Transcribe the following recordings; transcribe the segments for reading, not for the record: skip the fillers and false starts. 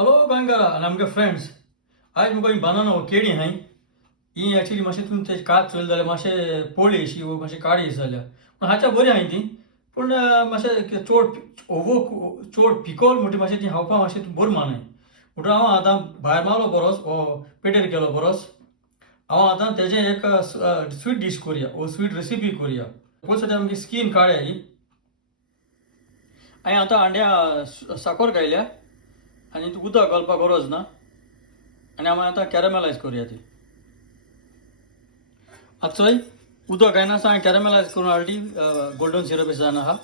हॅलो गोंयकारा आनी आमगे फ्रेंड्स. आयज मुगो ही बनाना हो केळी हाय ही एक्चुअली मातशें तुमी तेजी कात चोयली जाल्यार मातशें पोळी अशी वो मातशें काळी अशी जाल्या पूण हाच्या बरी हाय ती. पूण मातशें चड चड पिकोल म्हणटी मातशें ती खावपा मातशें बरी मानाय म्हणटून हांव आतां भायर मारलो बरोस वो पेटेर गेलो बरोस. हांव आतां तेजें एक स्वीट डीश करुया वो स्वीट रेसिपी करुया. पयस आतां आमगे स्कीन काळ्या ही. हांवें आतां हांड्या साखर घायल्या आनी उदक घालपाक गरज ना आनी हांव आतां कॅरमलायज करुया ती. आतां चोय उदक घायनासतना हांवें कॅरमलायज करून ऑलरेडी गोल्डन सिरप जावन आहा.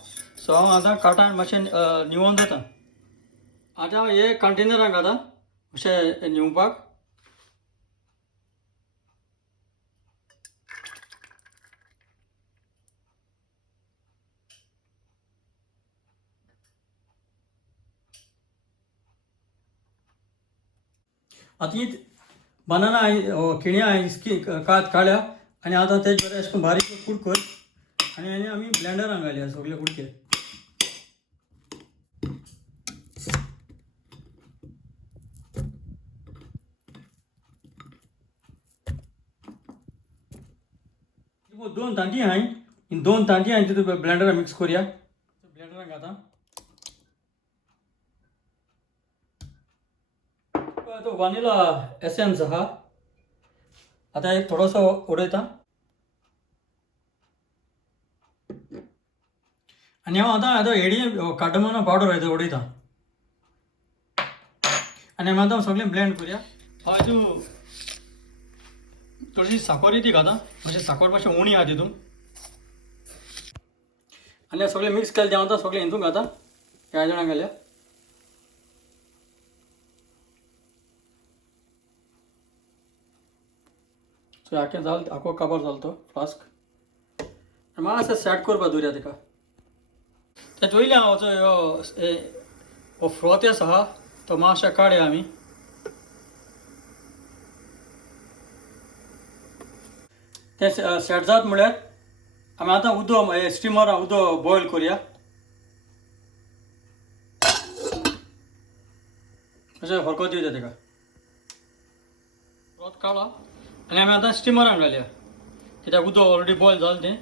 सो हांव आतां काटान मातशें निवोवन जाता. आतां हांव हे कंटेनराक घालता अशें निवपाक. आतां ही बनाना केळ्यां हांवें कात काडल्या आनी आतां तेजे बरें अशें करून बारीक कुडकोर आनी आमी ब्लेंडरान घालया सगळे कुडके. दोन तांटी हाय ही दोन तांटी हांवें तितून ब्लेंडरान मिक्स करुया. ब्लेंडरान घालता. तो वनिला एसेन्स आहा आतां एक थोडोसो उडयता आनी हांव आतां हेडी कार्डमम पावडर येता उडयता आनी हांव आतां सगळें ब्लेंड करुया. हांव हितून थोडीशी साखर ती घालता मातशें साखर मातशें उणी आहा तितून आनी सगळें मिक्स केलें तें हांव आतां सगळें हितून घालता ह्या आयदनाक घाल्या. सो हाकें जाल आखो काबार जालो तो फ्लास्क मातशें सेट करपा दवरया तेका. तें चोयलें हांव हो फ्रोतेस आहा तो मातशें काडया आमी. तें सेट जात म्हळ्यार आमी आतां उदक स्टिमरान उदक बॉयल करुया. अशें हलको दिवया तेका. फ्रोत काडला आनी आमी आतां स्टिमरान घालया कित्याक उदक ऑलरेडी बॉयल जालें तें.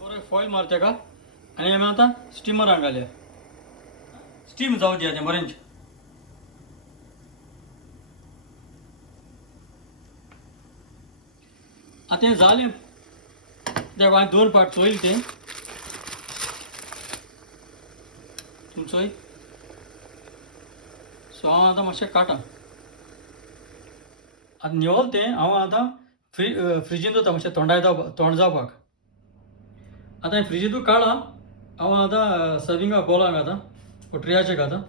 बरें फॉयल मार तेका आनी आमी आतां स्टिमरान घालया. स्टीम जावं दिया तें बरेंच. आतां तें जालें देख हांवें दोन पार्ट चोयलें तें तूं चोय. सो हांव आतां मातशें काडटा. आतां निवोल तें हांव आतां फ्रिजीन दवरता मातशें थोंड जावपाक. आतां हांवें फ्रिजींतून काडला हांव आतां सर्विंगा बॉलान घालता वो ट्रेयाचेर घालता.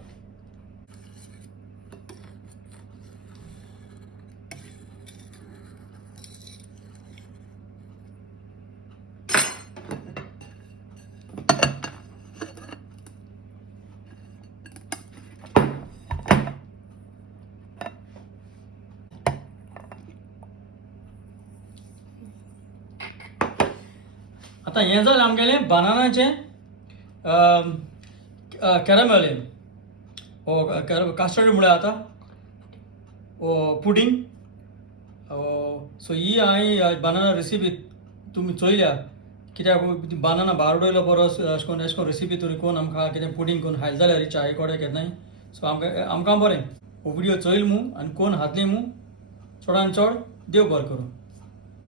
आतां हें जालें आमगेलें बनानाचें कॅरमेल वो कास्टर्ड म्हळ्यार आतां वो पुडींग. सो ही हांवें बनाना रेसिपी तुमी चोयल्या कित्याक बनाना भायर उडयलो बरो अशें करून रेसिपी तरी कोण आमकां कितें पुडींग करून खायलें जाल्यार च्या कोडे केन्नाय. सो आमकां बरें हो व्हिडियो चोयल मू आनी कोण खातली मू चडान चड देव बरें करूं.